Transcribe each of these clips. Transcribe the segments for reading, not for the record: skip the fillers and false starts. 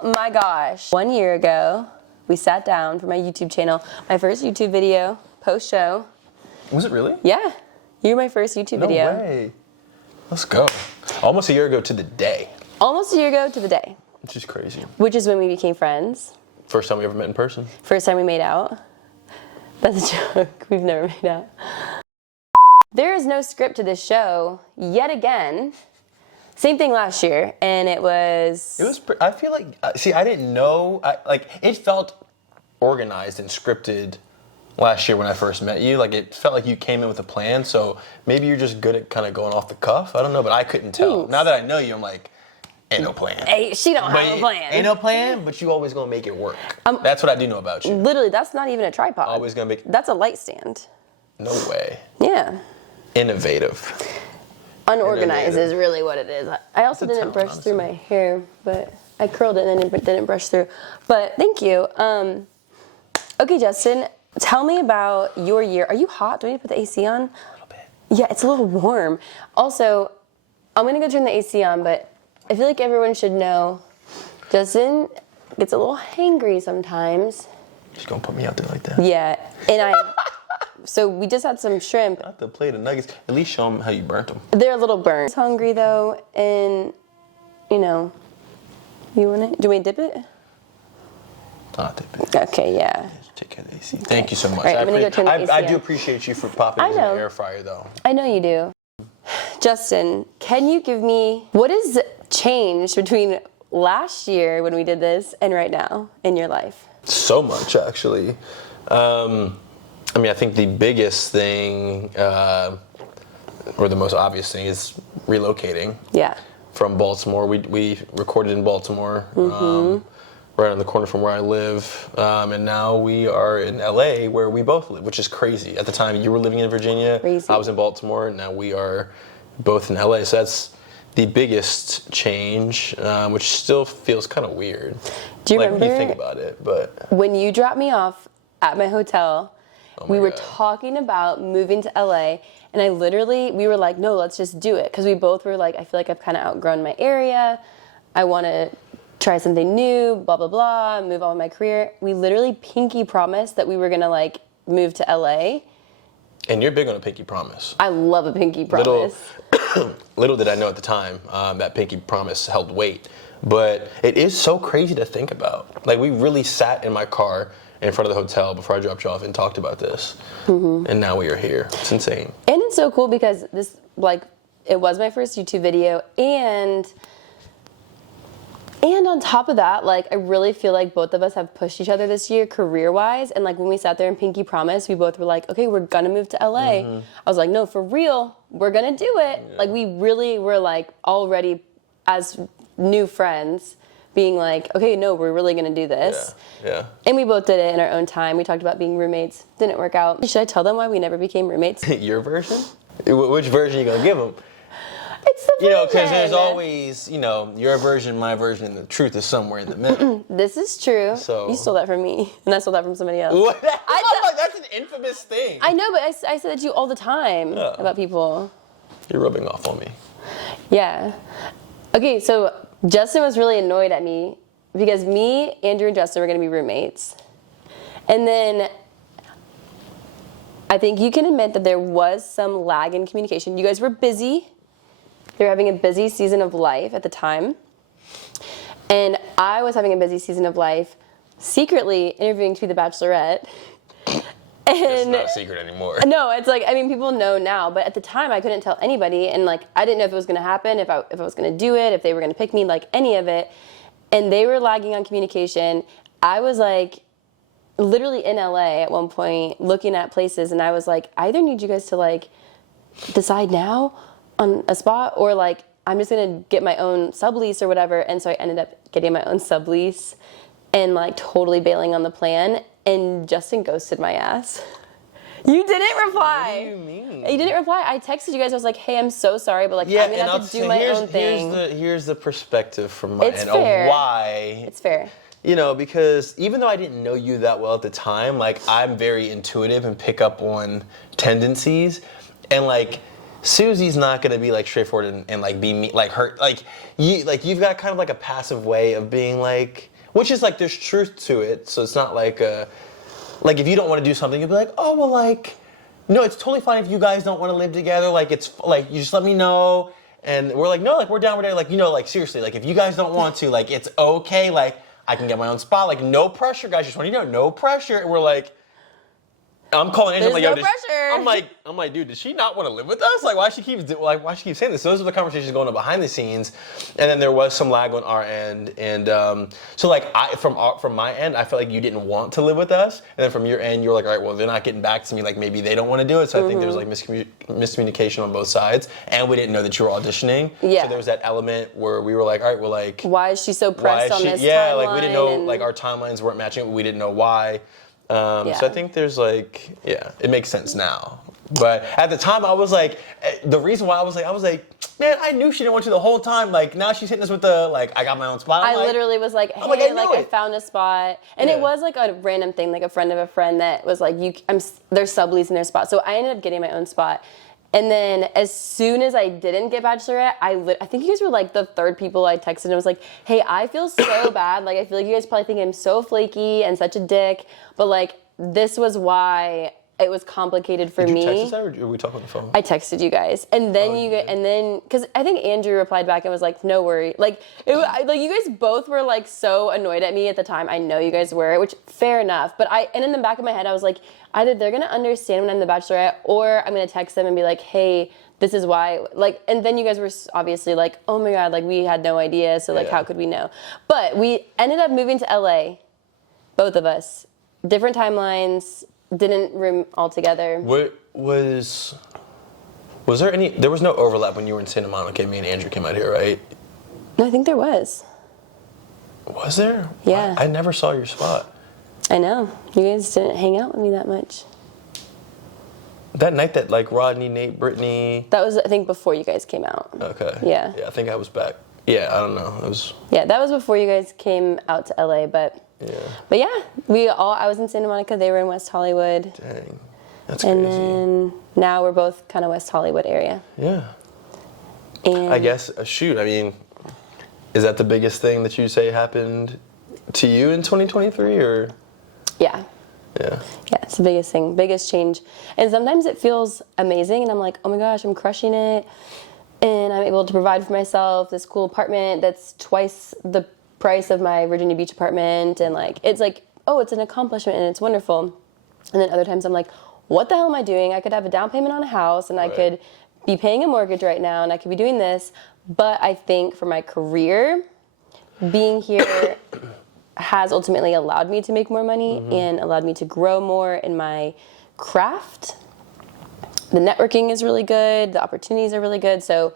Oh my gosh. 1 year ago, we sat down for my YouTube channel. My first YouTube video, post-show. Was it really? Yeah. You were my first YouTube video. No way. Let's go. Almost a year ago to the day. Almost a year ago to the day. Which is crazy. Which is when we became friends. First time we ever met in person. First time we made out. That's a joke. We've never made out. There is no script to this show yet again. Same thing last year, and it was. I feel like. See, I didn't know. It felt organized and scripted last year when I first met you. Like, it felt like you came in with a plan. So maybe you're just good at kind of going off the cuff. I don't know, but I couldn't tell. Thanks. Now that I know you, I'm like, ain't no plan. Hey, she don't have a plan. Ain't no plan, but you always gonna make it work. That's what I do know about you. Literally, that's not even a tripod. Always gonna make. That's a light stand. No way. Yeah. Innovative. Unorganized is really what it is. I also didn't brush through my hair, but I curled it and then didn't brush through. But thank you. Okay, Justin, tell me about your year. Are you hot? Do I need to put the AC on? A little bit. Yeah, it's a little warm. Also, I'm gonna go turn the AC on, but I feel like everyone should know Justin gets a little hangry sometimes. She's gonna put me out there like that. Yeah, and so we just had some shrimp. Not the plate of nuggets. At least show them how you burnt them. They're a little burnt. I'm hungry though, and you know, you want it? Do we dip it? Not dip it. Okay, yeah. Take care of the AC. Thank you so much. All right, I'm gonna go turn the AC I do on. appreciate you for popping it in the air fryer though. I know you do. Justin, can you give me what has changed between last year when we did this and right now in your life? So much, actually. I think the biggest thing, or the most obvious thing, is relocating. Yeah. From Baltimore. We recorded in Baltimore, right on the corner from where I live. And now we are in LA where we both live, which is crazy. At the time, you were living in Virginia. Crazy. I was in Baltimore. Now we are both in LA. So that's the biggest change, which still feels kind of weird. Do you remember when you think about it? But when you dropped me off at my hotel, we were God. talking about moving to LA, and we were like, no, let's just do it. Because we both were like, I feel like I've kind of outgrown my area. I want to try something new, blah, blah, blah, move on with my career. We literally pinky promised that we were going to move to LA. And you're big on a pinky promise. I love a pinky promise. Little did I know at the time that pinky promise held weight. But it is so crazy to think about. Like, we really sat in my car in front of the hotel before I dropped you off and talked about this. And now we are here. It's insane. And it's so cool because this, it was my first YouTube video, and on top of that, I really feel like both of us have pushed each other this year career-wise. And when we sat there and pinky promised, we both were like, okay, we're gonna move to LA. I was like, no, for real, we're gonna do it. Yeah. We really were already as new friends being like, okay, no, we're really gonna do this. Yeah. And we both did it in our own time. We talked about being roommates. Didn't work out. Should I tell them why we never became roommates? Your version? Which version are you gonna give them? It's the version. Because there's always, your version, my version, and the truth is somewhere in the middle. This is true. So. You stole that from me, and I stole that from somebody else. What? That's an infamous thing. I know, but I say that to you all the time about people. You're rubbing off on me. Yeah. Okay, so Justin was really annoyed at me because me, Andrew, and Justin were going to be roommates. And then I think you can admit that there was some lag in communication. You guys were busy. They were having a busy season of life at the time. And I was having a busy season of life, secretly interviewing to be the Bachelorette. It's not a secret anymore. No, it's people know now, but at the time I couldn't tell anybody, and I didn't know if it was going to happen, if I was going to do it, if they were going to pick me, any of it. And they were lagging on communication. I was literally in LA at one point looking at places, and I was like, I either need you guys to decide now on a spot, or I'm just going to get my own sublease or whatever. And so I ended up getting my own sublease and totally bailing on the plan. And Justin ghosted my ass. You didn't reply. What do you mean? You didn't reply. I texted you guys. I was like, hey, I'm so sorry, but I'm going to have to do my own thing. Here's the perspective from my end of why. It's fair. Because even though I didn't know you that well at the time, I'm very intuitive and pick up on tendencies. And Susie's not gonna be like straightforward and like be me, like her, you've got kind of like a passive way of being like, which is like there's truth to it. So it's not like like if you don't want to do something, you'll be like, oh well, like no, it's totally fine if you guys don't want to live together. Like it's like you just let me know, and we're like no, like we're down, like like seriously, like if you guys don't want to, like it's okay, like I can get my own spot, like no pressure, guys. Just want you to know, no pressure. And we're like. I'm calling Angela like, no yo, pressure. I'm like, dude, does she not want to live with us? Like, why she keeps saying this? So those are the conversations going on behind the scenes, and then there was some lag on our end, and so like from my end, I felt like you didn't want to live with us, and then from your end, you were like, all right, well, they're not getting back to me, like maybe they don't want to do it. So I think there was like miscommunication on both sides, and we didn't know that you were auditioning. Yeah. So there was that element where we were like, all right, well, like, why is she so pressed on this yeah, timeline? like we didn't know, like our timelines weren't matching. We didn't know why. So I think there's like, yeah, it makes sense now. But at the time, I was like, the reason why I was like, man, I knew she didn't want you the whole time. Like now she's hitting us with the like, I got my own spot. I literally was like, hey, I found a spot, and it was like a random thing, like a friend of a friend that was like, they're subleasing their spot, so I ended up getting my own spot. And then as soon as I didn't get Bachelorette, I think you guys were like the third people I texted and was like, hey, I feel so bad. Like, I feel like you guys probably think I'm so flaky and such a dick. But like, this was why it was complicated for me. Did you text us or were we talking on the phone? I texted you guys. And then because I think Andrew replied back and was like, no worry. Like, like you guys both were like so annoyed at me at the time. I know you guys were, which fair enough. But and in the back of my head, I was like, either they're going to understand when I'm the Bachelorette, or I'm going to text them and be like, hey, this is why. Like, and then you guys were obviously like, oh my God, like we had no idea. So like, how could we know? But we ended up moving to LA, both of us. Different timelines, didn't room all together. Was there any, there was no overlap when you were in Santa Monica and me and Andrew came out here, right? No, I think there was. Was there? Yeah. I never saw your spot. I know. You guys didn't hang out with me that much. That night that like Rodney, Nate, Brittany. That was, I think, before you guys came out. Okay. Yeah. Yeah, I think I was back. Yeah, I don't know. It was. Yeah, that was before you guys came out to LA, but. Yeah. But yeah, I was in Santa Monica, they were in West Hollywood. Dang. That's crazy. And then now we're both kind of West Hollywood area. Yeah. And I guess, I mean, is that the biggest thing that you say happened to you in 2023 or? Yeah. Yeah. Yeah, it's the biggest thing, biggest change. And sometimes it feels amazing and I'm like, oh my gosh, I'm crushing it. And I'm able to provide for myself this cool apartment that's twice the price of my Virginia Beach apartment. And like, it's like, oh, it's an accomplishment and it's wonderful. And then other times I'm like, what the hell am I doing? I could have a down payment on a house and I could be paying a mortgage right now and I could be doing this. But I think for my career, being here has ultimately allowed me to make more money and allowed me to grow more in my craft. The networking is really good. The opportunities are really good. So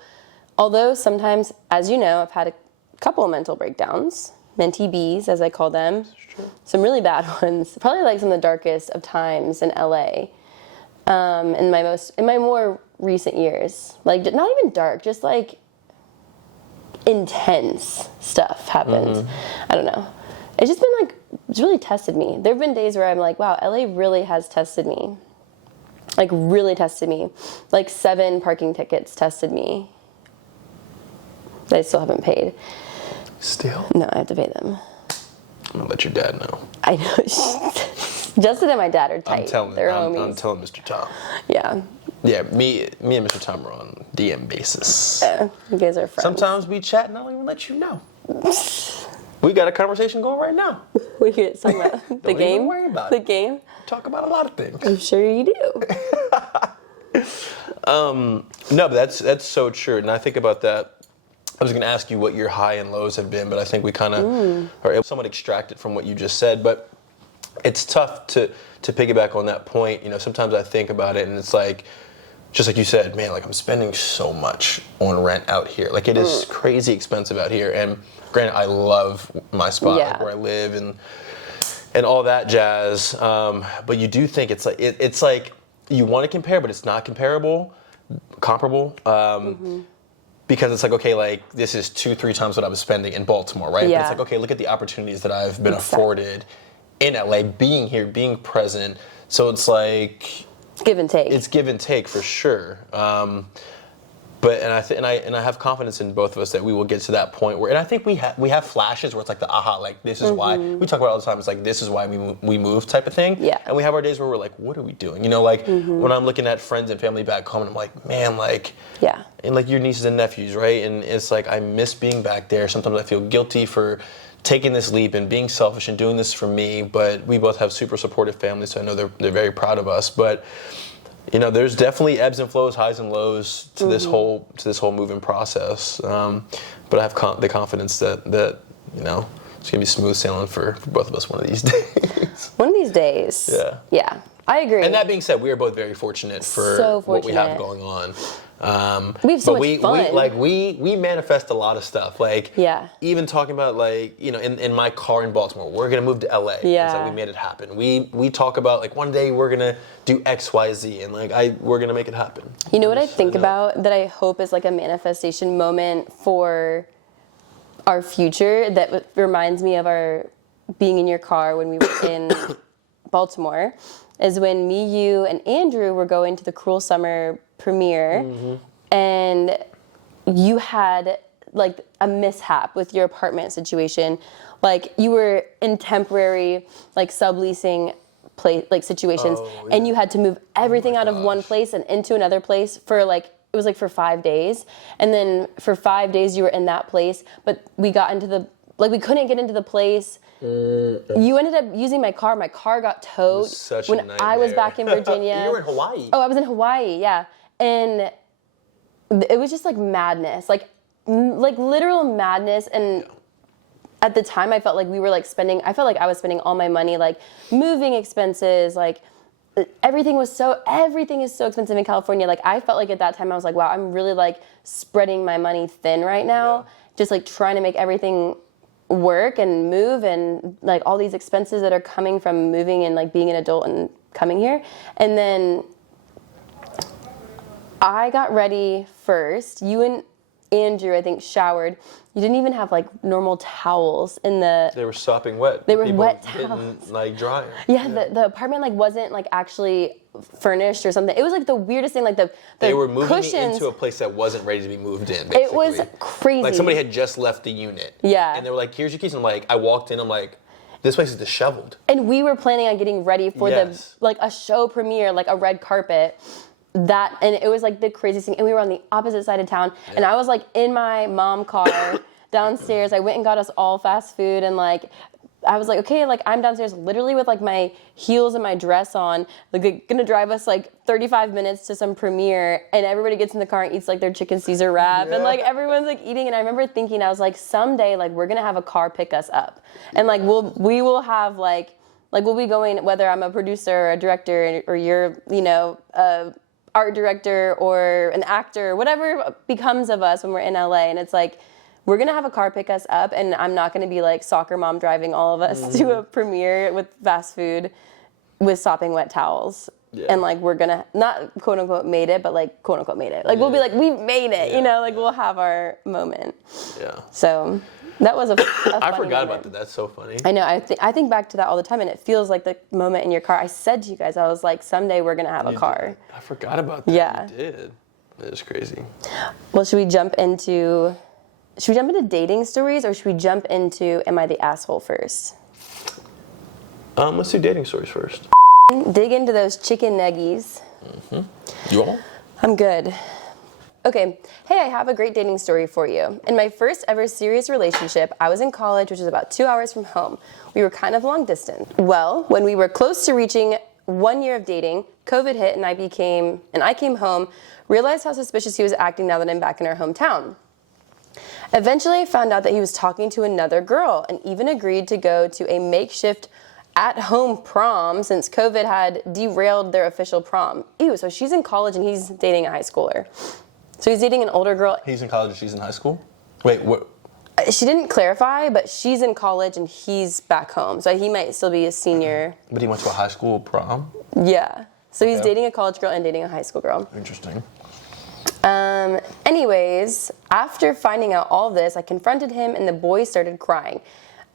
although sometimes, as you know, I've had a couple of mental breakdowns, mentee Bs, as I call them, some really bad ones, probably like some of the darkest of times in LA. In my more recent years, like not even dark, just like intense stuff happened. I don't know. It's just been like, it's really tested me. There have been days where I'm like, wow, LA really has tested me. Like really tested me. Like 7 parking tickets tested me. That I still haven't paid. Still? No, I have to pay them. I'm gonna let your dad know. I know. Justin and my dad are tight. They're homies. I'm telling Mr. Tom. Yeah. Yeah, me and Mr. Tom are on DM basis. Yeah, you guys are friends. Sometimes we chat and I don't even let you know. We got a conversation going right now. We get talking about the Don't game. even worry about the it. game. Talk about a lot of things. I'm sure you do. No, but that's so true. And I think about that. I was going to ask you what your high and lows have been, but I think we kind of are able to somewhat extract it from what you just said. But it's tough to piggyback on that point. You know, sometimes I think about it and it's like, just like you said, man, like I'm spending so much on rent out here. Like it is crazy expensive out here. And granted, I love my spot, like where I live and all that jazz. But you do think it's like you want to compare, but it's not comparable. Because it's like, okay, like this is 2-3 times what I was spending in Baltimore, right? Yeah. But it's like, okay, look at the opportunities that I've been afforded in LA, being here, being present. So it's like Give and take. it's give and take for sure. And I have confidence in both of us that we will get to that point where, and I think we have flashes where it's like the aha, like this is why we talk about it all the time. It's like this is why we move type of thing. Yeah. And we have our days where we're like, what are we doing? You know, like when I'm looking at friends and family back home, and I'm like, man, like yeah, and like your nieces and nephews, right? And it's like I miss being back there. Sometimes I feel guilty for taking this leap and being selfish and doing this for me. But we both have super supportive families, so I know they're very proud of us. But you know, there's definitely ebbs and flows, highs and lows to this whole moving process. But I have the confidence that you know it's gonna be smooth sailing for both of us one of these days. One of these days. Yeah. Yeah, I agree. And that being said, we are both very fortunate for what we have going on. We have so much fun. We manifest a lot of stuff. Like, even talking about, like, you know, in my car in Baltimore, we're gonna move to LA. Yeah. It's like we made it happen. We talk about, like, one day we're gonna do X, Y, Z, and like we're gonna make it happen. You know what I think about that I hope is like a manifestation moment for our future that reminds me of our being in your car when we were in Baltimore, is when me, you, and Andrew were going to the Cruel Summer premiere, and you had like a mishap with your apartment situation. Like you were in temporary like subleasing situations, and you had to move everything out of one place and into another place for like, it was like for 5 days. And then for 5 days you were in that place, but we couldn't get into the place. You ended up using my car. My car got towed when I was back in Virginia. You were in Hawaii. Oh, I was in Hawaii, yeah. And it was just like madness, like literal madness. And at the time I felt like I felt like I was spending all my money, like moving expenses, like everything is so expensive in California. Like I felt like at that time I was like, wow, I'm really like spreading my money thin right now. Just like trying to make everything work and move, and like all these expenses that are coming from moving and like being an adult and coming here. And then I got ready first. You and Andrew, I think, showered. You didn't even have like normal towels in the... They were sopping wet. They were People wet towels. didn't like dry. Yeah, the apartment like wasn't like actually furnished or something. It was like the weirdest thing. Like they were moving cushions, me into a place that wasn't ready to be moved in. Basically. It was crazy. Like somebody had just left the unit. Yeah. And they were like, "Here's your keys." And I'm like, I walked in. I'm like, this place is disheveled. And we were planning on getting ready for a show premiere, like a red carpet. And it was like the craziest thing. And we were on the opposite side of town. Yeah. And I was like in my mom car downstairs. I went and got us all fast food, and like I was like, okay, like I'm downstairs literally with like my heels and my dress on, like gonna drive us like 35 minutes to some premiere, and everybody gets in the car and eats like their chicken Caesar wrap, and like everyone's like eating. And I remember thinking, I was like, someday like we're gonna have a car pick us up, and like we will have like we'll be going, whether I'm a producer or a director or you're, you know, art director or an actor, whatever becomes of us when we're in LA. And it's like, we're gonna have a car pick us up, and I'm not gonna be like soccer mom driving all of us to a premiere with fast food with sopping wet towels. Yeah. And like we're gonna not quote unquote made it, but like quote unquote made it. Like we'll be like, we've made it, you know, like we'll have our moment. Yeah. So that was a I forgot about that. That's so funny. I know. I think back to that all the time, and it feels like the moment in your car. I said to you guys, I was like, someday we're gonna have a car. I forgot about that. Yeah. You did. That is crazy. Well, should we jump into dating stories, or should we jump into Am I the Asshole first? Let's do dating stories first. Dig into those chicken nuggies. Mm-hmm. You all? I'm good. Okay, hey, I have a great dating story for you. In my first ever serious relationship, I was in college, which is about 2 hours from home. We were kind of long distance. Well, when we were close to reaching 1 year of dating, COVID hit, and I came home, realized how suspicious he was acting now that I'm back in our hometown. Eventually, I found out that he was talking to another girl, and even agreed to go to a makeshift at-home prom since COVID had derailed their official prom. Ew, so she's in college and he's dating a high schooler. So he's dating an older girl. He's in college and she's in high school? Wait, what? She didn't clarify, but she's in college and he's back home. So he might still be a senior. But he went to a high school prom? Yeah. So he's dating a college girl and dating a high school girl. Interesting. Anyways, after finding out all this, I confronted him and the boy started crying.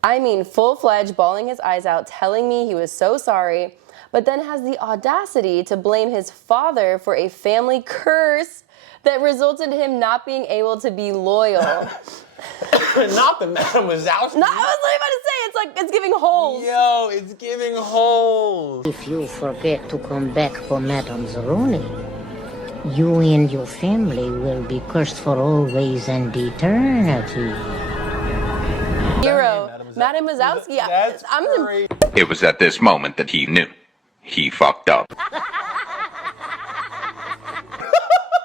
I mean, full-fledged, bawling his eyes out, telling me he was so sorry, but then has the audacity to blame his father for a family curse that resulted in him not being able to be loyal. Not the Madame Wazowski. No, I was literally about to say, it's giving holes. Yo, it's giving holes. If you forget to come back for Madame Zeroni, you and your family will be cursed for always and eternity. Hero, Madame Wazowski. That's great. It was at this moment that he knew. He fucked up.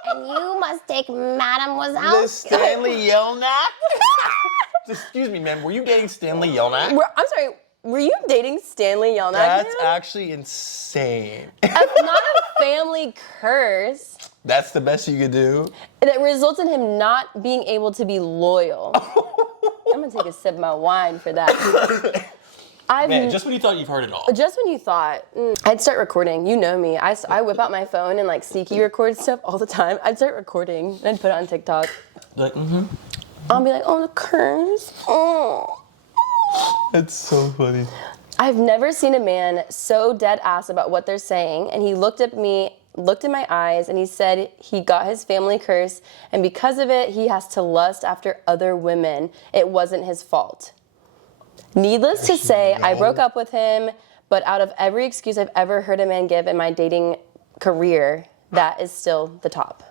And you must take Madame The Wazowski. Stanley Yelnats? Excuse me, man. Were you dating Stanley Yelnats? I'm sorry, were you dating Stanley Yelnats? That's actually insane. That's not a family curse. That's the best you could do? That results in him not being able to be loyal. I'm gonna take a sip of my wine for that. Man, just when you thought you've heard it all. Just when you thought, I'd start recording. You know me. I whip out my phone and like sneaky record stuff all the time. I'd start recording and I'd put it on TikTok. Like, I'll be like, oh, the curse. Oh. That's so funny. I've never seen a man so dead ass about what they're saying, and he looked at me, looked in my eyes, and he said he got his family curse, and because of it, he has to lust after other women. It wasn't his fault. Needless to say, I broke up with him, but out of every excuse I've ever heard a man give in my dating career, that is still the top.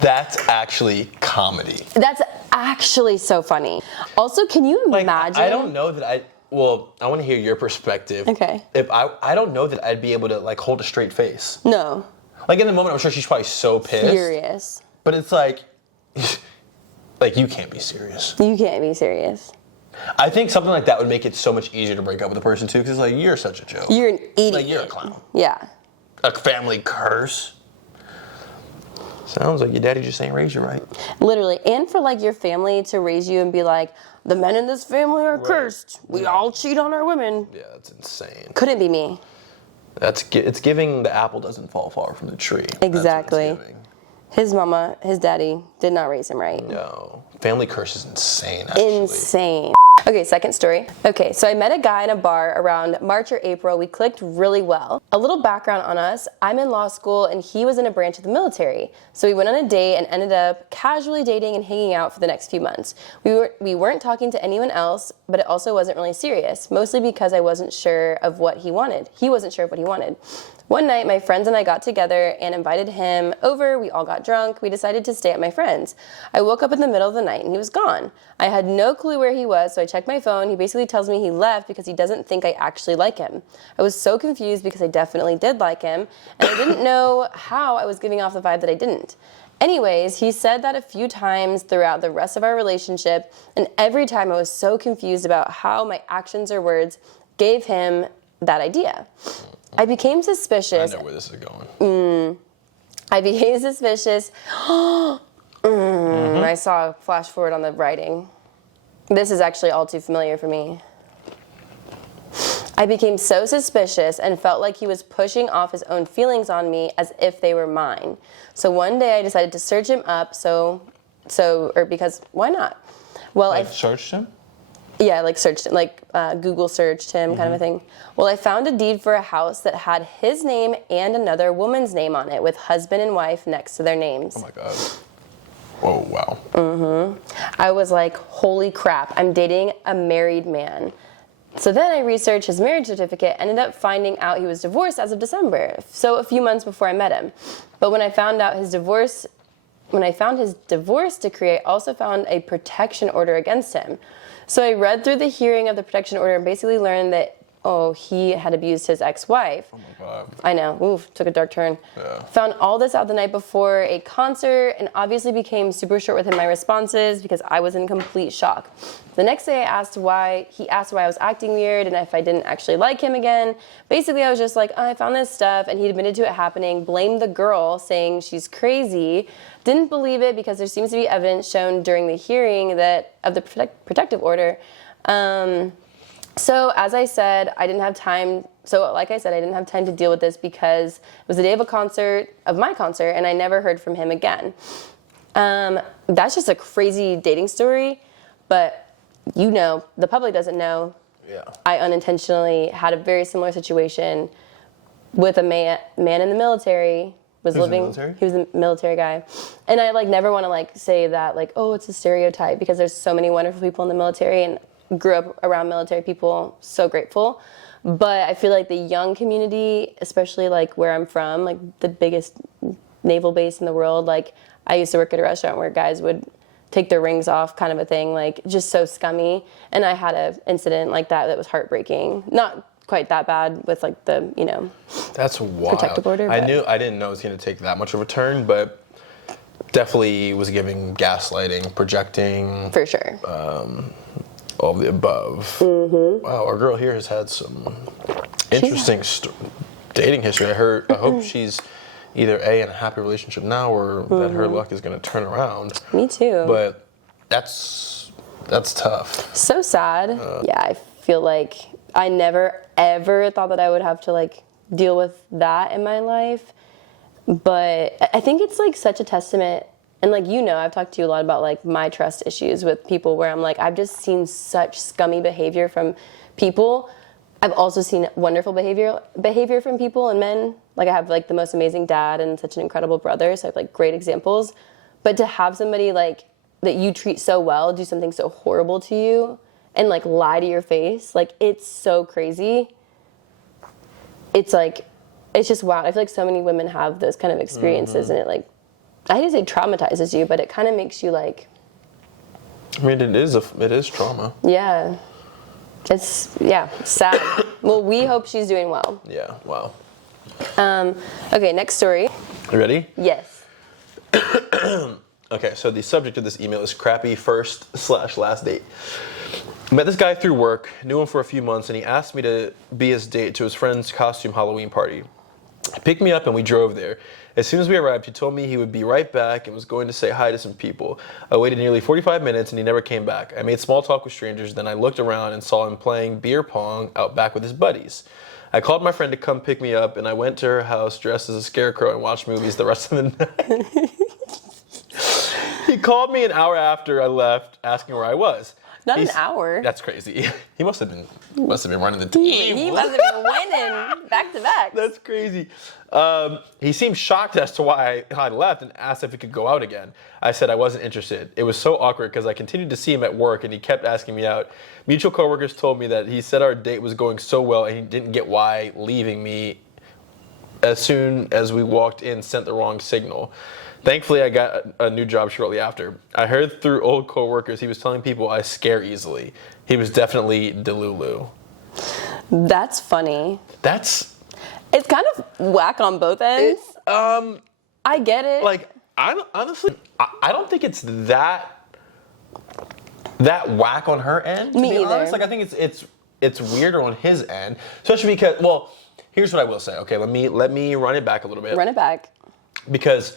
That's actually comedy. That's actually so funny. Also, can you imagine? I don't know that I want to hear your perspective. Okay. If I don't know that I'd be able to like hold a straight face. No. Like in the moment, I'm sure she's probably so pissed. Furious. But it's like you can't be serious. You can't be serious. I think something like that would make it so much easier to break up with a person too, because like you're such a joke. You're an idiot. Like you're a clown. Yeah. A family curse. Sounds like your daddy just ain't raised you right. Literally. And for like your family to raise you and be like, the men in this family are cursed. We all cheat on our women. Yeah, that's insane. Couldn't be me. It's giving the apple doesn't fall far from the tree. Exactly. That's what it's giving. His mama, his daddy did not raise him right. No. Family curse is insane, actually. Insane. Okay, second story. Okay, so I met a guy in a bar around March or April. We clicked really well. A little background on us. I'm in law school and he was in a branch of the military. So we went on a date and ended up casually dating and hanging out for the next few months. We weren't talking to anyone else, but it also wasn't really serious, mostly because I wasn't sure of what he wanted. He wasn't sure of what he wanted. One night, my friends and I got together and invited him over. We all got drunk. We decided to stay at my friend's. I woke up in the middle of the night and he was gone. I had no clue where he was, so I checked my phone. He basically tells me he left because he doesn't think I actually like him. I was so confused because I definitely did like him, and I didn't know how I was giving off the vibe that I didn't. Anyways, he said that a few times throughout the rest of our relationship, and every time I was so confused about how my actions or words gave him that idea. I became suspicious. I know where this is going. I became suspicious. I saw a flash forward on the writing. This is actually all too familiar for me. I became so suspicious and felt like he was pushing off his own feelings on me as if they were mine. So one day I decided to search him up because why not? Well, I searched him? Yeah, like searched, like Google searched him, kind of a thing. Well, I found a deed for a house that had his name and another woman's name on it, with husband and wife next to their names. Oh my God. Oh, wow. I was like, holy crap, I'm dating a married man. So then I researched his marriage certificate, ended up finding out he was divorced as of December, so a few months before I met him. But when I found his divorce decree, I also found a protection order against him. So I read through the hearing of the protection order and basically learned that, he had abused his ex-wife. Oh my God. I know, took a dark turn. Yeah. Found all this out the night before a concert and obviously became super short with my responses because I was in complete shock. The next day he asked why I was acting weird and if I didn't actually like him again. Basically I was just like, I found this stuff, and he admitted to it happening, blamed the girl saying she's crazy, didn't believe it because there seems to be evidence shown during the hearing of the protective order. So as I said, I didn't have time. So like I said, I didn't have time to deal with this because it was the day of my concert, and I never heard from him again. That's just a crazy dating story, but the public doesn't know. Yeah. I unintentionally had a very similar situation with a man in the military was He was in the living. military? He was a military guy, and I like never want to like say that like, oh, it's a stereotype, because there's so many wonderful people in the military, and grew up around military people. So grateful. But I feel like the young community, especially like where I'm from, like the biggest naval base in the world, like I used to work at a restaurant where guys would take their rings off, kind of a thing, like just so scummy. And I had an incident like that was heartbreaking. Not quite that bad with like the, you know, That's wild. protective order. I but- didn't know it was going to take that much of a turn, but definitely was giving gaslighting, projecting, For sure. all the above. Mm-hmm. Wow, our girl here has had some interesting dating history. I hope she's either in a happy relationship now, or that her luck is going to turn around. Me too. But that's tough. So sad. Yeah, I feel like I never ever thought that I would have to like deal with that in my life. But I think it's like such a testament. And like, you know, I've talked to you a lot about like my trust issues with people, where I'm like, I've just seen such scummy behavior from people. I've also seen wonderful behavior from people and men. Like I have like the most amazing dad and such an incredible brother, so I have like great examples. But to have somebody like that you treat so well do something so horrible to you and like lie to your face, like it's so crazy. It's like, it's just wild. I feel like so many women have those kind of experiences, and it like, I hate to say traumatizes you, but it kind of makes you like, I mean, it is trauma. yeah. It's sad. Well, we hope she's doing well. Yeah, wow. Okay, next story. You ready? Yes. Okay, so the subject of this email is crappy first/last date. Met this guy through work, knew him for a few months, and he asked me to be his date to his friend's costume Halloween party. He picked me up and we drove there. As soon as we arrived, he told me he would be right back and was going to say hi to some people. I waited nearly 45 minutes and he never came back. I made small talk with strangers, then I looked around and saw him playing beer pong out back with his buddies. I called my friend to come pick me up, and I went to her house dressed as a scarecrow and watched movies the rest of the night. He called me an hour after I left, asking where I was. Not an hour. That's crazy. He must have been running the team. He must have been winning back to back. That's crazy. He seemed shocked as to why I left and asked if he could go out again. I said I wasn't interested. It was so awkward because I continued to see him at work and he kept asking me out. Mutual coworkers told me that he said our date was going so well and he didn't get why leaving me as soon as we walked in sent the wrong signal. Thankfully, I got a new job shortly after. I heard through old coworkers he was telling people I scare easily. He was definitely Delulu. That's funny. It's kind of whack on both ends. I get it. Like, I don't think it's that whack on her end. To Me be either. honest, like I think it's weirder on his end, especially because, well, here's what I will say. Okay, let me run it back a little bit. Run it back. Because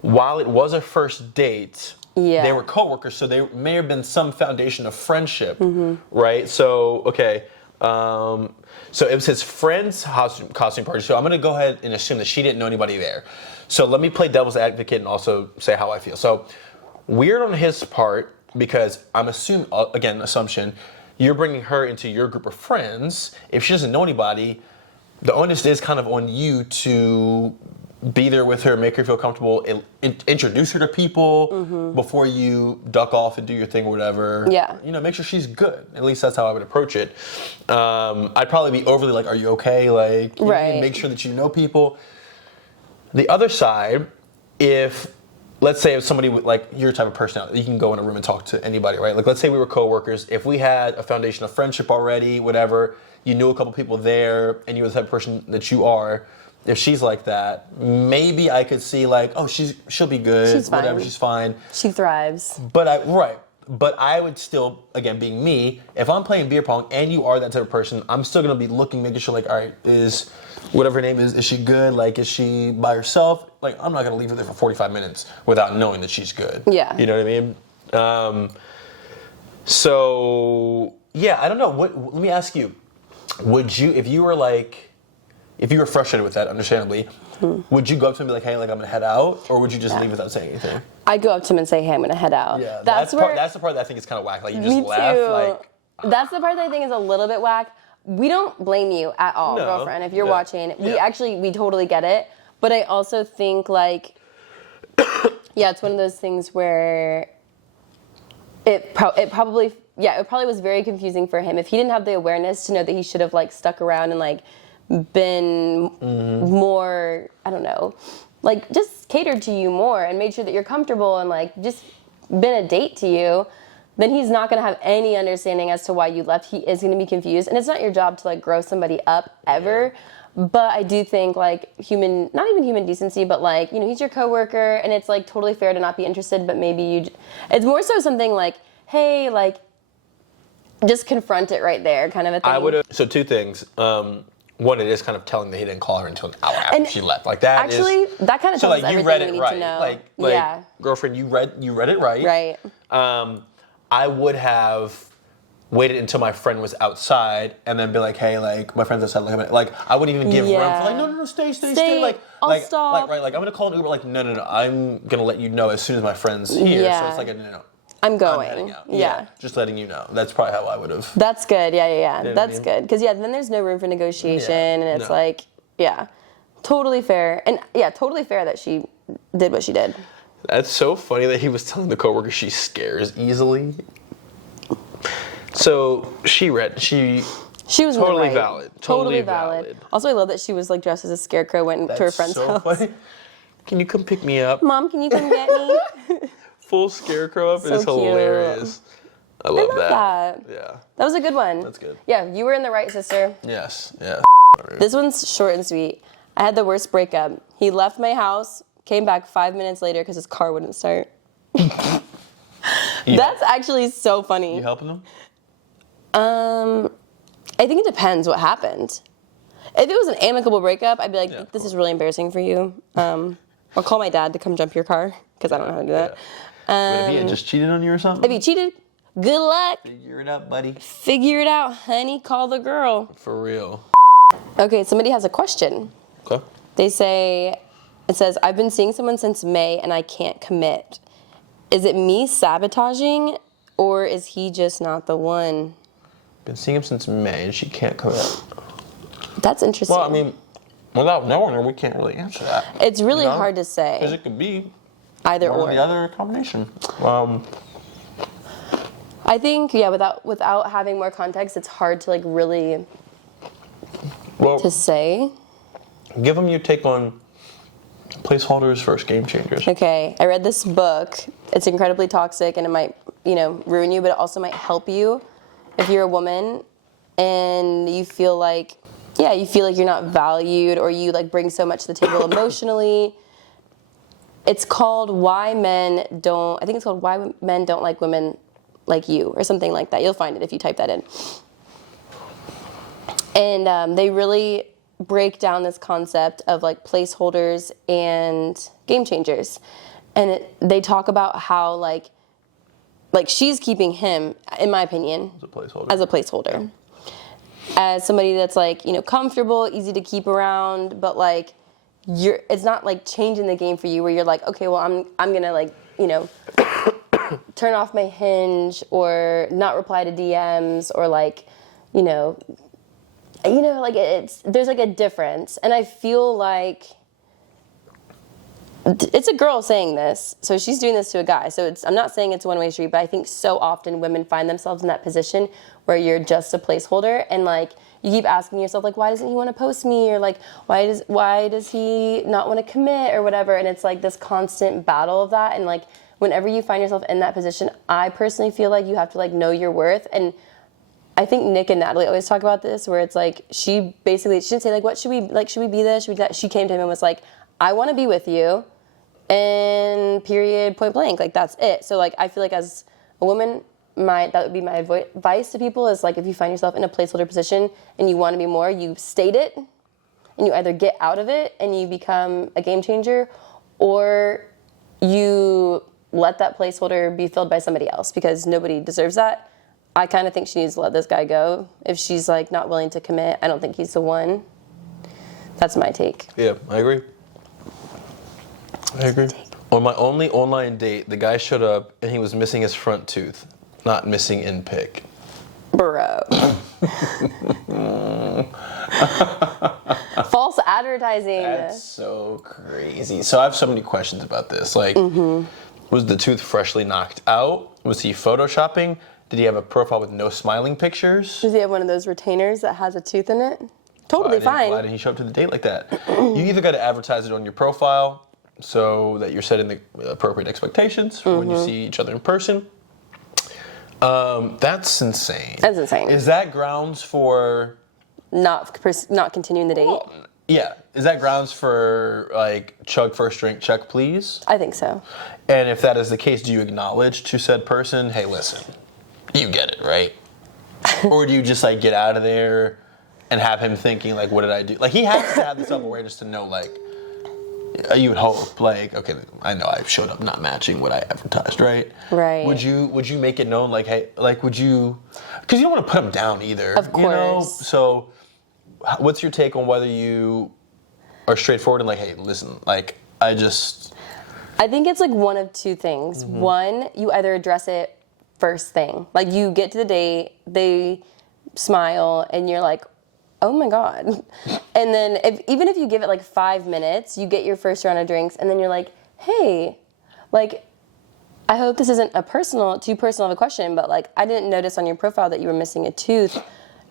while it was a first date, Yeah. they were coworkers, so there may have been some foundation of friendship, Mm-hmm. right? So, okay, so it was his friend's costume party, so I'm gonna go ahead and assume that she didn't know anybody there. So let me play devil's advocate and also say how I feel. So, weird on his part, because I'm assuming, again, assumption, you're bringing her into your group of friends. If she doesn't know anybody, the onus is kind of on you to be there with her, make her feel comfortable, introduce her to people before you duck off and do your thing or whatever. Yeah. You know, make sure she's good. At least that's how I would approach it. I'd probably be overly like, are you okay? Like, you know, Right. make sure that you know people. The other side, let's say if somebody with like your type of personality, you can go in a room and talk to anybody, right? Like let's say we were coworkers. If we had a foundation of friendship already, whatever, you knew a couple people there and you were the type of person that you are, if she's like that, maybe I could see like, oh, she'll be good, She's fine. whatever, she's fine. She thrives. But I would still, again, being me, if I'm playing beer pong and you are that type of person, I'm still gonna be looking, making sure like, all right, is whatever her name is she good? Like, is she by herself? Like, I'm not gonna leave her there for 45 minutes without knowing that she's good. Yeah. You know what I mean? So yeah, I don't know. Let me ask you, would you, if you were frustrated with that, understandably, would you go up to him and be like, hey, like I'm gonna head out, or would you just leave without saying anything? I go up to him and say, hey, I'm gonna head out. Yeah, that's the part that I think is kind of whack. Like you just Me laugh, too. like That's the part that I think is a little bit whack. We don't blame you at all, No. girlfriend, if you're Yeah. watching. We Yeah. totally get it. But I also think like, yeah, it's one of those things where it probably was very confusing for him if he didn't have the awareness to know that he should have like stuck around and like been more, I don't know, like just catered to you more and made sure that you're comfortable and like just been a date to you. Then he's not going to have any understanding as to why you left. He is going to be confused. And it's not your job to like grow somebody up ever. But I do think like not even human decency, but like, you know, he's your coworker and it's like totally fair to not be interested, but maybe it's more so something like, hey, like just confront it right there kind of a thing. So two things. One, it is kind of telling that he didn't call her until an hour after she left. Like that actually, that kind of tells us everything we need to know. Like yeah. Girlfriend, you read it right. Right. I would have waited until my friend was outside and then be like, hey, like, my friend's outside, like I wouldn't even give room for like, no, stay. Like, I'll stop. Like, I'm gonna call an Uber, like, no, I'm gonna let you know as soon as my friend's here. Yeah. So it's like, no. I'm going. I'm heading out. Yeah. Just letting you know. That's probably how I would have. That's good. Yeah. You know That's good. Because, then there's no room for negotiation. And it's like, totally fair. And, totally fair that she did what she did. That's so funny that he was telling the coworker she scares easily. So she was totally valid. Totally valid. Also, I love that she was like dressed as a scarecrow, went to her friend's house. Funny. Can you come pick me up? Mom, can you come get me? Full scarecrow up. So it is hilarious. I love that. Yeah. That was a good one. That's good. Yeah, you were in the right, sister. Yes. This one's short and sweet. I had the worst breakup. He left my house, came back 5 minutes later because his car wouldn't start. That's actually so funny. You helping him? I think it depends what happened. If it was an amicable breakup, I'd be like, this is really embarrassing for you. I'll call my dad to come jump your car because I don't know how to do that. But if he had just cheated on you or something? If he cheated, good luck. Figure it out, buddy. Figure it out, honey. Call the girl. For real. Okay, somebody has a question. Okay. It says, I've been seeing someone since May and I can't commit. Is it me sabotaging or is he just not the one? Been seeing him since May and she can't commit. That's interesting. Well, I mean, without knowing her, we can't really answer that. It's really hard to say. Because it could be either one or. the other combination. I think, without having more context, it's hard to like really to say. Give them your take on placeholders versus game changers. Okay, I read this book. It's incredibly toxic and it might, ruin you, but it also might help you if you're a woman and you feel like you're not valued or you like bring so much to the table emotionally. It's called Why Men Don't Like Women Like You or something like that. You'll find it if you type that in. And they really break down this concept of like placeholders and game changers. And they talk about how like she's keeping him, in my opinion, as a placeholder. As somebody that's like, comfortable, easy to keep around, but like it's not like changing the game for you where you're like, okay, well I'm gonna like, turn off my Hinge or not reply to DMs or like, like there's like a difference. And I feel like it's a girl saying this, so she's doing this to a guy. So I'm not saying it's a one-way street, but I think so often women find themselves in that position where you're just a placeholder, and like you keep asking yourself, like, why doesn't he want to post me, or like why does he not want to commit, or whatever. And it's like this constant battle of that. And like whenever you find yourself in that position, I personally feel like you have to like know your worth. And I think Nick and Natalie always talk about this, where it's like she didn't say like, what should we be this, should we that. She came to him and was like, I want to be with you. And period, point blank, like that's it. So like I feel like as a woman, that would be my advice to people is like if you find yourself in a placeholder position and you want to be more, you state it and you either get out of it and you become a game changer, or you let that placeholder be filled by somebody else, because nobody deserves that. I kind of think she needs to let this guy go. If she's like not willing to commit, I don't think he's the one. That's my take. Yeah, I agree. On my only online date, the guy showed up and he was missing his front tooth, not missing in pic. Bro. False advertising. That's so crazy. So I have so many questions about this. Like, was the tooth freshly knocked out? Was he photoshopping? Did he have a profile with no smiling pictures? Does he have one of those retainers that has a tooth in it? Totally fine. Why didn't he show up to the date like that? You either got to advertise it on your profile so that you're setting the appropriate expectations for when you see each other in person. That's insane. That's insane. Is that grounds for not continuing the date? Well, yeah. Is that grounds for like chug first drink, check please? I think so. And if that is the case, do you acknowledge to said person, hey, listen, you get it, right? Or do you just like get out of there and have him thinking like, what did I do? Like he has to have the self-awareness to know like, you would hope like, okay, I know I showed up not matching what I advertised, right? Right. Would you make it known like, hey, like would you, because you don't want to put him down either. Of course. You know? So what's your take on whether you are straightforward and like, hey, listen, like I think it's like one of two things. One, you either address it first thing. Like you get to the date, they smile, and you're like, oh my God. And then even if you give it like 5 minutes, you get your first round of drinks, and then you're like, hey, like, I hope this isn't too personal of a question, but like, I didn't notice on your profile that you were missing a tooth.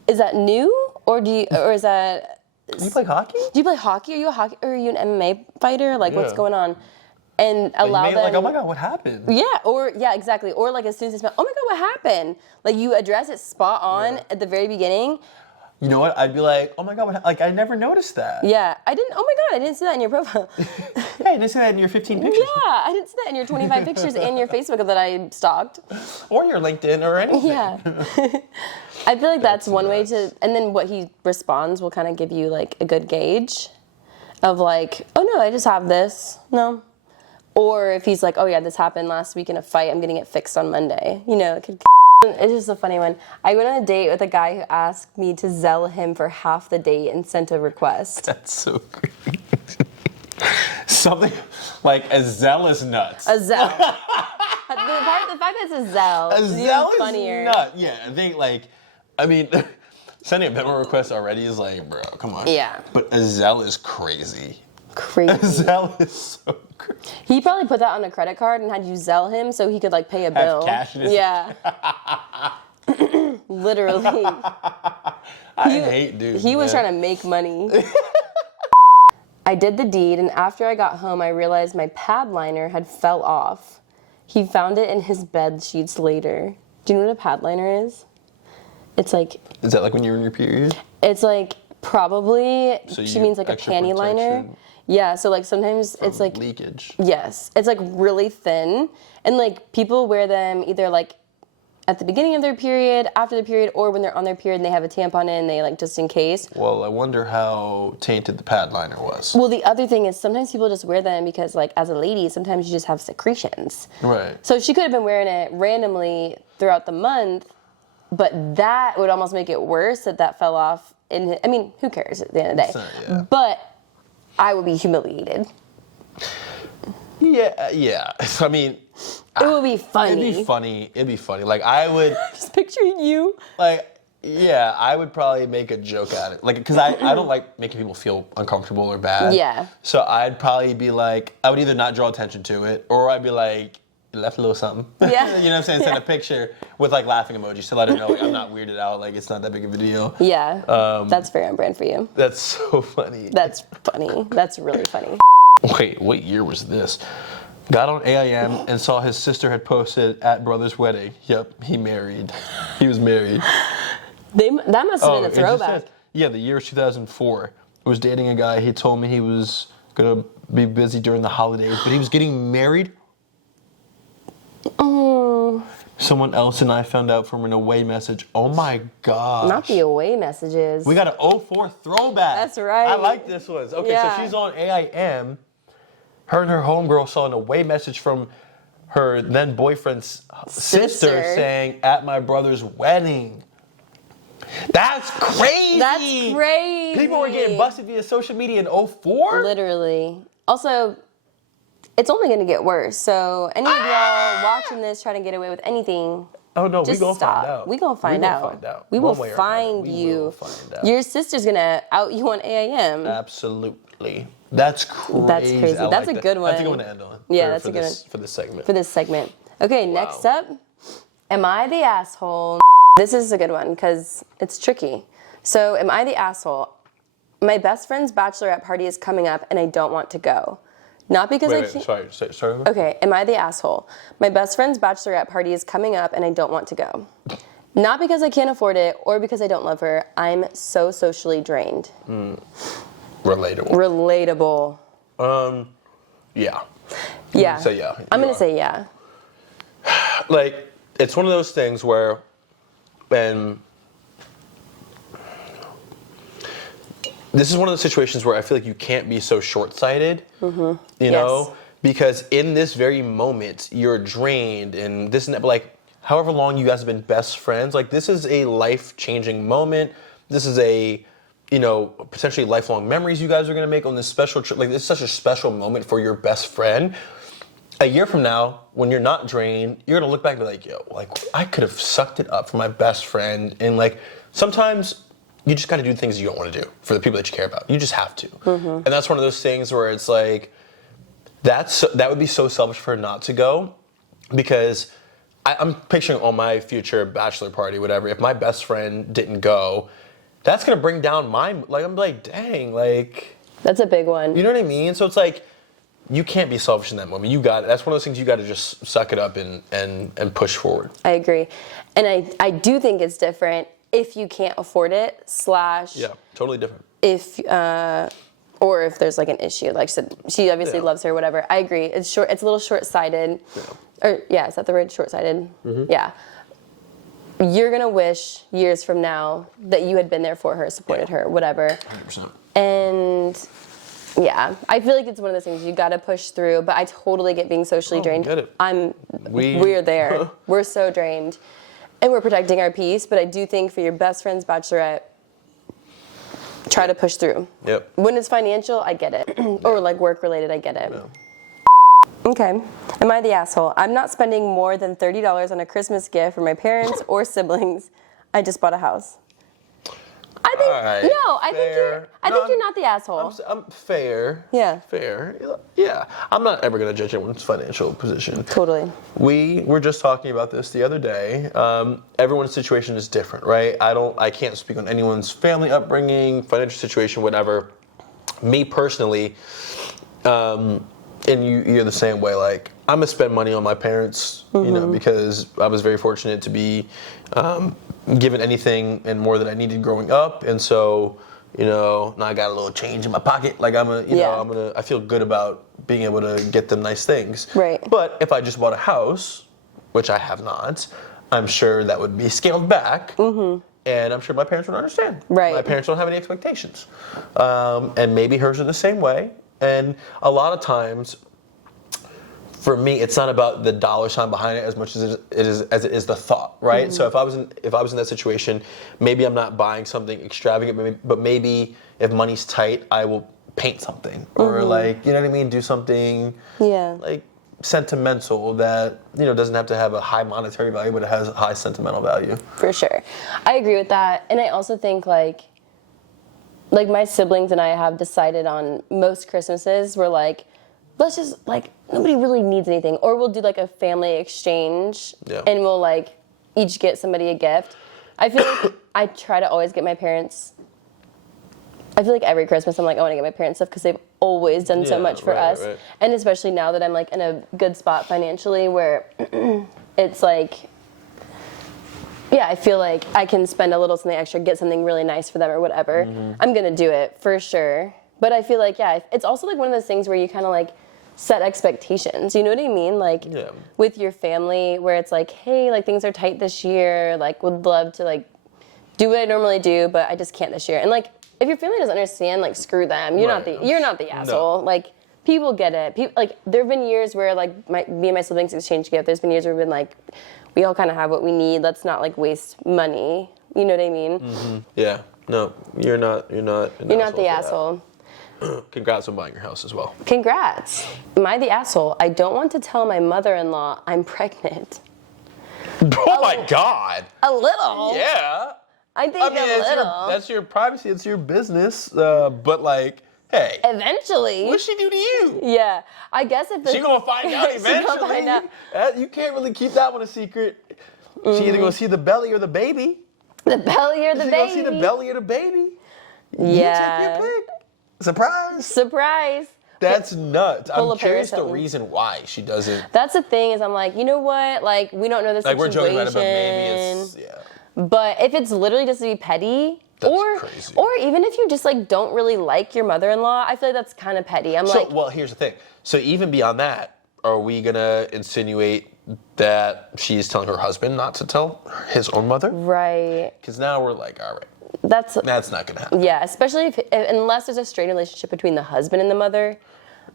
Is that new? Or is that... Do you play hockey? Do you play hockey? Are you an MMA fighter? Like, what's going on? And allow them... Like, oh my God, what happened? Yeah, exactly. Or like as soon as they smell, oh my God, what happened? Like you address it spot on at the very beginning. You know what? I'd be like, oh my God, like I never noticed that. Yeah, oh my God, I didn't see that in your profile. Hey, I didn't see that in your 15 pictures. Yeah, I didn't see that in your 25 pictures and your Facebook that I stalked. Or your LinkedIn or anything. Yeah. I feel like that's one way to, and then what he responds will kind of give you like a good gauge of like, oh no, I just have this. No. Or if he's like, oh yeah, this happened last week in a fight, I'm getting it fixed on Monday. You know, it's just a funny one. I went on a date with a guy who asked me to Zelle him for half the date and sent a request. That's so crazy. Something like a Zelle is nuts. A Zelle. the fact that it's a Zelle is even funnier. Nuts. Yeah, I think like, I mean, sending a memo request already is like, bro, come on. Yeah. But a Zelle is crazy. Crazy. A Zelle is so crazy. He probably put that on a credit card and had you Zelle him so he could like pay a bill. Cash in his Yeah. Literally. I hate dudes. He was trying to make money. I did the deed, and after I got home, I realized my pad liner had fell off. He found it in his bed sheets later. Do you know what a pad liner is? It's like... Is that like when you're in your period? It's like probably... So she means like a panty liner. Yeah, so like sometimes it's like... leakage. Yes. It's like really thin. And like people wear them either like at the beginning of their period, after the period, or when they're on their period and they have a tampon in, they like just in case. Well, I wonder how tainted the pad liner was. Well, the other thing is sometimes people just wear them because like as a lady, sometimes you just have secretions. Right. So she could have been wearing it randomly throughout the month, but that would almost make it worse that fell off. I mean, who cares at the end of the day? Yeah. But I would be humiliated. Yeah. I mean... It would be funny. It'd be funny. Like, I would... Just picturing you. Like, yeah, I would probably make a joke at it. Like, because I don't like making people feel uncomfortable or bad. Yeah. So I'd probably be like, I would either not draw attention to it, or I'd be like, you left a little something. Yeah. You know what I'm saying? Send a picture with, like, laughing emojis to let her know, like, I'm not weirded out. Like, it's not that big of a deal. Yeah. That's very on brand for you. That's so funny. That's funny. That's really funny. Wait, what year was this? Got on AIM and saw his sister had posted at brother's wedding. Yep, he married. He was married. That must have been a it just throwback. says, yeah, the year is 2004. I was dating a guy. He told me he was going to be busy during the holidays, but he was getting married. Oh. Someone else and I found out from an away message. Oh my gosh. Not the away messages. We got an 04 throwback. That's right. I like this one. Okay, Yeah. So she's on AIM. Her and her homegirl saw an away message from her then boyfriend's sister saying, at my brother's wedding. That's crazy. That's crazy. People were getting busted via social media in 04? Literally. Also, it's only going to get worse. So any of y'all watching this trying to get away with anything, Oh no, Just we gonna stop. find out. We gonna find out. We will One way or find another, you. We will find out. Your sister's gonna out you on AIM. Absolutely. That's crazy. That's crazy. I That's like a good one. That's a good one to end on. Yeah, for, that's for a good this, one. for this segment. For this segment. Okay, Wow. next up, am I the asshole? This is a good one because it's tricky. So, am I the asshole? My best friend's bachelorette party is coming up and I don't want to go. Not because I can't. Sorry. Okay, am I the asshole? My best friend's bachelorette party is coming up and I don't want to go. Not because I can't afford it or because I don't love her. I'm so socially drained. Relatable. Relatable. Yeah. Yeah. Say yeah. I'm You going to are. say yeah. Like, it's one of those things where, and this is one of the situations where I feel like you can't be so short-sighted, you know, because in this very moment you're drained and this and that. But like, however long you guys have been best friends, like this is a life-changing moment. This is a, you know, potentially lifelong memories you guys are gonna make on this special trip. Like, this is such a special moment for your best friend. A year from now, when you're not drained, you're gonna look back and be like, yo, like I could have sucked it up for my best friend. And like, sometimes you just gotta do things you don't wanna do for the people that you care about. You just have to. And that's one of those things where it's like, that would be so selfish for her not to go, because I'm picturing on my future bachelor party, whatever, if my best friend didn't go, that's gonna bring down like, I'm like, dang, like. That's a big one. You know what I mean? So it's like, you can't be selfish in that moment. That's one of those things you gotta just suck it up and push forward. I agree. And I do think it's different if you can't afford it, / Yeah, totally different. if or if there's like an issue. Like she said, she obviously loves her, whatever. I agree. It's a little short-sighted. Or is that the word, short-sighted? Yeah. You're gonna wish years from now that you had been there for her, supported her, whatever. 100%. And yeah, I feel like it's one of those things you gotta push through, but I totally get being socially drained. Get it. We're there. We're so drained. And we're protecting our peace, but I do think for your best friend's bachelorette, try to push through. Yep. When it's financial, I get it. Or like work related, I get it. Yeah. Okay. Am I the asshole? I'm not spending more than $30 on a Christmas gift for my parents or siblings. I just bought a house. I think Alright, I think you're not the asshole. I'm fair. Yeah. Fair. Yeah. I'm not ever gonna judge anyone's financial position. Totally. We were just talking about this the other day. Everyone's situation is different, right? I can't speak on anyone's family upbringing, financial situation, whatever. Me personally, and you're the same way. Like, I'm gonna spend money on my parents, you know, because I was very fortunate to be given anything and more than I needed growing up, and so, you know, now I got a little change in my pocket. Like, I feel good about being able to get them nice things. Right. But if I just bought a house, which I have not, I'm sure that would be scaled back. And I'm sure my parents would understand. Right. My parents don't have any expectations. And maybe hers are the same way. And a lot of times, for me, it's not about the dollar sign behind it as much as it is the thought, right? So if I was in that situation, maybe I'm not buying something extravagant, but maybe if money's tight, I will paint something or like, you know what I mean, do something like sentimental that, you know, doesn't have to have a high monetary value, but it has a high sentimental value. For sure. I agree with that. And I also think like my siblings and I have decided on most Christmases, we're like, let's just, like, nobody really needs anything. Or we'll do, like, a family exchange, and we'll, like, each get somebody a gift. I feel like I try to always get my parents, I feel like every Christmas I'm like, I want to get my parents stuff because they've always done so much for us. Right. And especially now that I'm, like, in a good spot financially where it's, like, yeah, I feel like I can spend a little something extra, get something really nice for them or whatever. I'm going to do it for sure. But I feel like, yeah, it's also, like, one of those things where you kind of, like, set expectations, you know what I mean? Like, with your family, where it's like, hey, like, things are tight this year, like, would love to, like, do what I normally do, but I just can't this year. And, like, if your family doesn't understand, like, screw them. You're not the asshole. No. Like, people get it. Like, there have been years where, like, me and my siblings exchange gifts. There's been years where we've been like, we all kind of have what we need. Let's not, like, waste money. You know what I mean? Yeah. No, you're not the asshole. Congrats on buying your house as well. Congrats. Am I the asshole? I don't want to tell my mother-in-law I'm pregnant. Oh my God. A little. Yeah. I think a little. That's your privacy. It's your business. But like, hey, Eventually. what'd she do to you? Yeah. I guess if She gonna find out She gonna eventually. find out. You can't really keep that one a secret. She either gonna see the belly or the baby. The belly or the She baby. gonna see the belly or the baby. Yeah. You take your pick. Surprise. Surprise. That's nuts. Pull I'm a pair curious of the something. reason why she doesn't. That's the thing is I'm like, you know what? Like, we don't know the Like, situation. we're joking about it, but maybe it's, yeah. But if it's literally just to be petty, That's or crazy. or even if you just like don't really like your mother-in-law, I feel like that's kind of petty. I'm like, Well, here's the thing. So even beyond that, are we gonna insinuate that she's telling her husband not to tell his own mother? right. Because now we're like, all right, That's that's not gonna happen. yeah, especially if unless there's a strained relationship between the husband and the mother.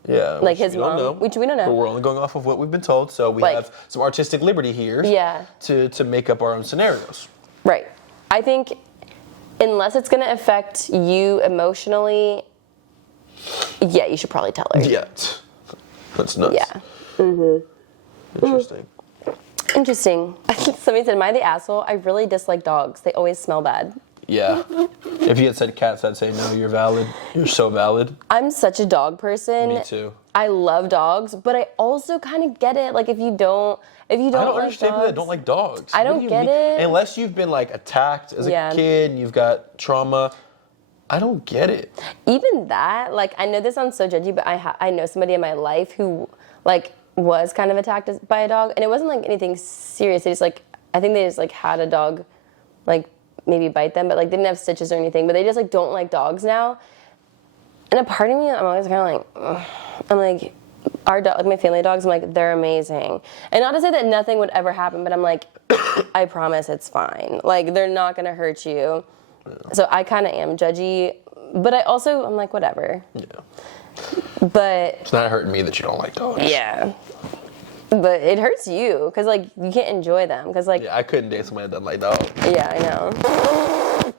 Yeah, Like which his we don't mom, know. which we don't know. But we're only going off of what we've been told, so we Like- have some artistic liberty here. Yeah. To make up our own scenarios. Right. I think unless it's going to affect you emotionally, yeah, you should probably tell her. Yeah, that's nuts. Yeah. Interesting. Interesting. Somebody said, am I the asshole? I really dislike dogs. They always smell bad. Yeah. If you had said cats, I'd say no. You're valid. You're so valid. I'm such a dog person. Me too. I love dogs, but I also kind of get it. Like if you don't I don't like understand people dogs, that don't like dogs. I What don't do you get mean? it. Unless you've been like attacked as a Yeah. kid and you've got trauma. I don't get it. even that, like I know this sounds so judgy, but I know somebody in my life who like was kind of attacked by a dog, and it wasn't like anything serious. They just like I think they just like had a dog, like maybe bite them, but like they didn't have stitches or anything. But they just like don't like dogs now. And a part of me, I'm always kind of like, ugh. I'm like, our dog, like my family dogs, I'm like, they're amazing. And not to say that nothing would ever happen, but I'm like, I promise it's fine. Like they're not gonna hurt you. So I kind of am judgy, but I also I'm like whatever. Yeah. But It's not hurting me that you don't like dogs. yeah, but it hurts you because like you can't enjoy them because like Yeah, I couldn't date somebody that doesn't like dogs. yeah, I know.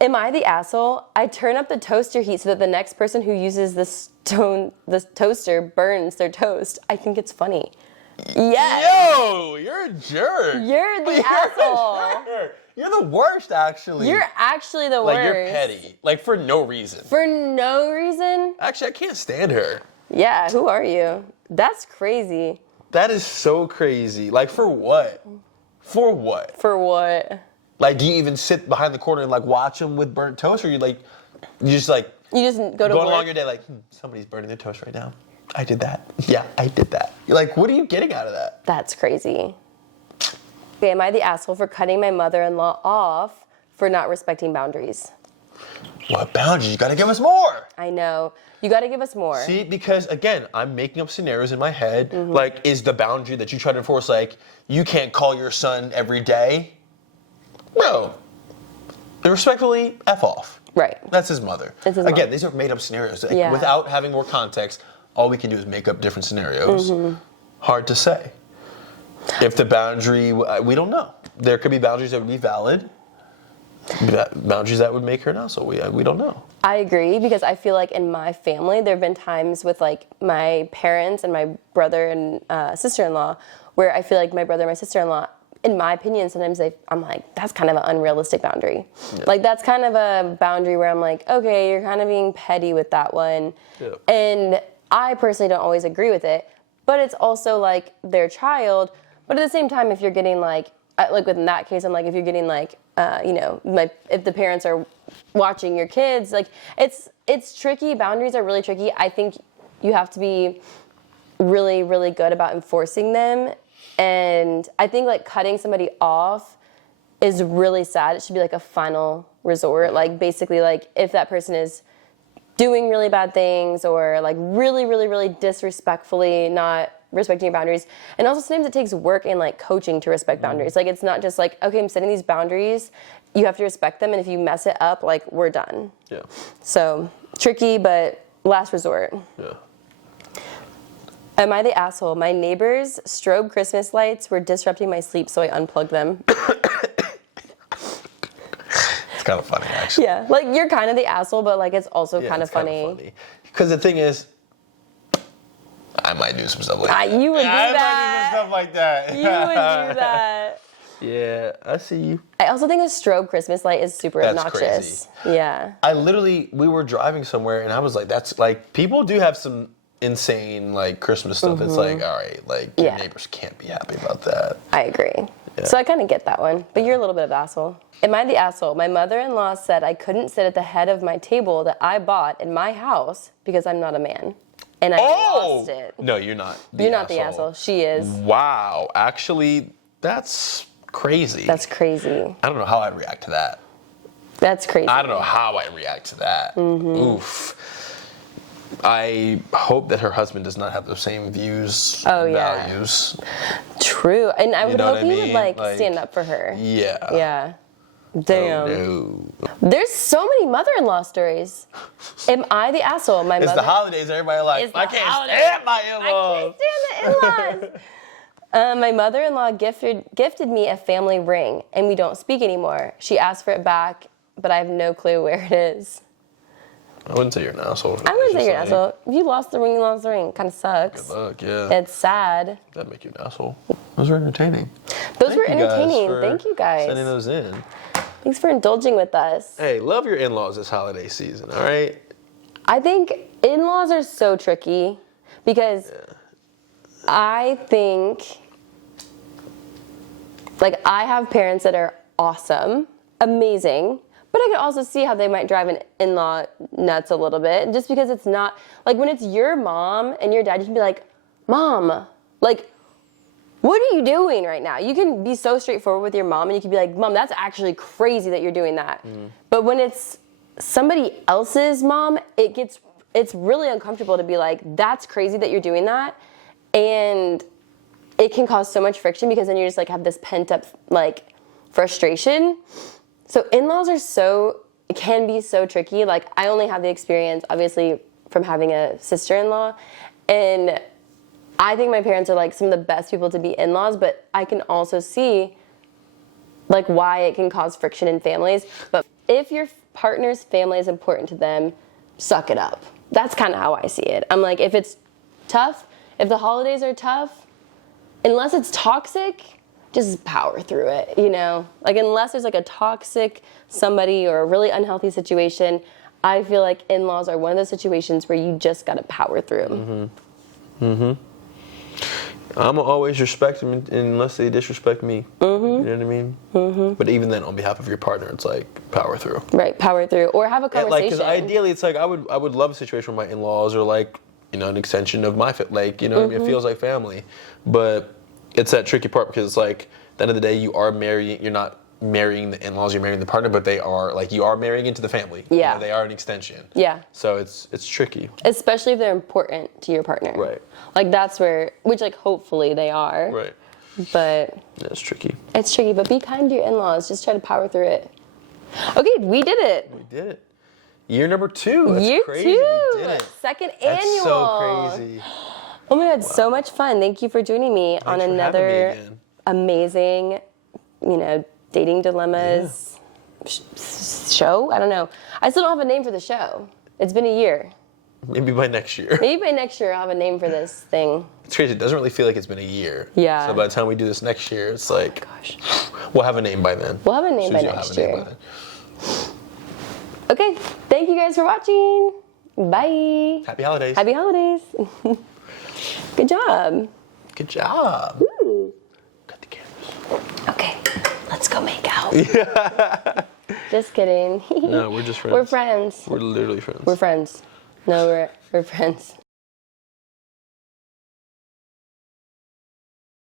Am I the asshole? I turn up the toaster heat so that the next person who uses the toaster burns their toast. I think it's funny. Yes. Yo, you're a jerk. You're the You're asshole. a jerk. You're the worst, actually. You're actually the like worst. you're petty, like for no reason. For no reason? Actually, I can't stand her. Yeah, who are you? That's crazy. That is so crazy. Like for what? For what? For what? Like, do you even sit behind the corner and like watch them with burnt toast, or you just like You just go to going work. along your day like somebody's burning their toast right now. I did that. Yeah, I did that. You're like, what are you getting out of that? That's crazy. Okay, am I the asshole for cutting my mother-in-law off for not respecting boundaries? What boundaries? You gotta give us more. I know. You got to give us more. See, because again, I'm making up scenarios in my head. Mm-hmm. Like, is the boundary that you try to enforce like you can't call your son every day? Bro, respectfully, F off. Right. That's his mother. It's his Again, mom. these are made up scenarios. Like, Yeah. Without having more context, all we can do is make up different scenarios. Hard to say. If the boundary, we don't know. There could be boundaries that would be valid. Boundaries that would make her not, so we don't know. I agree because I feel like in my family there have been times with like my parents and my brother and sister-in-law where I feel like my brother and my sister-in-law, in my opinion, sometimes I'm like, that's kind of an unrealistic boundary. Yeah. Like that's kind of a boundary where I'm like, okay, you're kind of being petty with that one. Yeah. And I personally don't always agree with it, but it's also like their child. But at the same time, if you're getting like within that case, I'm like, if you're getting like, if the parents are watching your kids, like it's tricky. Boundaries are really tricky. I think you have to be really, really good about enforcing them. And I think like cutting somebody off is really sad. It should be like a final resort. Like basically like if that person is doing really bad things or like really, really, really disrespectfully not respecting your boundaries. And also sometimes it takes work and like coaching to respect boundaries. Like it's not just like, okay, I'm setting these boundaries. You have to respect them. And if you mess it up, like we're done. Yeah. So tricky, but last resort. Yeah. Am I the asshole? My neighbor's strobe Christmas lights were disrupting my sleep, so I unplugged them. It's kind of funny, actually. Yeah, like you're kind of the asshole, but like it's also Yeah, kind of it's kinda funny. Because the thing is, I might do some stuff like that. You would do I might do some that. stuff like that. You would do that. Yeah, I see you. I also think a strobe Christmas light is super That's obnoxious. Yeah. We were driving somewhere and I was like, that's like, people do have some insane like Christmas stuff. It's like, all right, like your neighbors can't be happy about that. I agree. Yeah. So I kind of get that one, but you're a little bit of an asshole. Am I the asshole? My mother-in-law said I couldn't sit at the head of my table that I bought in my house because I'm not a man. And I lost it. No, you're not. You're not the asshole. She is. Wow. Actually, that's crazy. That's crazy. I don't know how I'd react to that. That's crazy. I don't know how I'd react to that. Oof. I hope that her husband does not have the same views and values. True. And I would hope he would like stand up for her. Yeah. Yeah. Damn. Oh, no. There's so many mother-in-law stories. Am I the asshole? My It's mother. the holidays. Everybody like, I can't stand my in-laws. I can't stand the in-laws. My mother-in-law gifted me a family ring, and we don't speak anymore. She asked for it back, but I have no clue where it is. I wouldn't say you're an asshole. I wouldn't say you're an asshole. If you lost the ring, you lost the ring. Kind of sucks. Good luck, yeah. It's sad. That'd make you an asshole. Those were entertaining. Those were entertaining. Thank you guys. Sending those in. Thanks for indulging with us. Hey, love your in-laws this holiday season, all right? I think in-laws are so tricky because I think, like, I have parents that are awesome, amazing, but I can also see how they might drive an in-law nuts a little bit just because it's not, like, when it's your mom and your dad, you can be like, Mom, like, what are you doing right now? You can be so straightforward with your mom and you can be like, Mom, that's actually crazy that you're doing that. But when it's somebody else's mom, it's really uncomfortable to be like, that's crazy that you're doing that. And it can cause so much friction because then you just like have this pent up like frustration. So in-laws can be so tricky. Like I only have the experience obviously from having a sister-in-law, and I think my parents are like some of the best people to be in-laws, but I can also see like why it can cause friction in families. But if your partner's family is important to them, suck it up. That's kind of how I see it. I'm like, if it's tough, if the holidays are tough, unless it's toxic, just power through it, you know? Like unless there's like a toxic somebody or a really unhealthy situation, I feel like in-laws are one of those situations where you just gotta power through. I'm gonna always respect them unless they disrespect me. You know what I mean? But even then, on behalf of your partner, it's like power through. Right, power through, or have a conversation. Because ideally, it's like I would love a situation where my in-laws are like, you know, an extension of my like, you know, what I mean? It feels like family. But it's that tricky part because it's like at the end of the day, you're not marrying the in-laws, you're marrying the partner, but they are like you are marrying into the family. Yeah, you know, they are an extension. Yeah. So it's tricky. Especially if they're important to your partner. Right. Like that's where, which like hopefully they are. Right. But yeah, it's tricky. It's tricky, but be kind to your in-laws. Just try to power through it. Okay, we did it. We did it. Year number 2. That's Year crazy. 2. We did it. Second That's annual. so crazy. Oh my God, so much fun. Thank you for joining me on for another having me again. amazing, you know, dating dilemmas show. I don't know. I still don't have a name for the show. It's been a year. Maybe by next year. Maybe by next year I'll have a name for this thing. It's crazy. It doesn't really feel like it's been a year. Yeah. So by the time we do this next year, it's like, Gosh. we'll have a name by then. We'll have a name by Susie will next have a name year. by then. Okay, thank you guys for watching. Bye. Happy holidays. Happy holidays. Good job. Good job. Woo. Cut the cameras. Okay, let's go make out. Just kidding. No, we're just friends. We're friends. We're literally friends. We're friends. No, we're friends.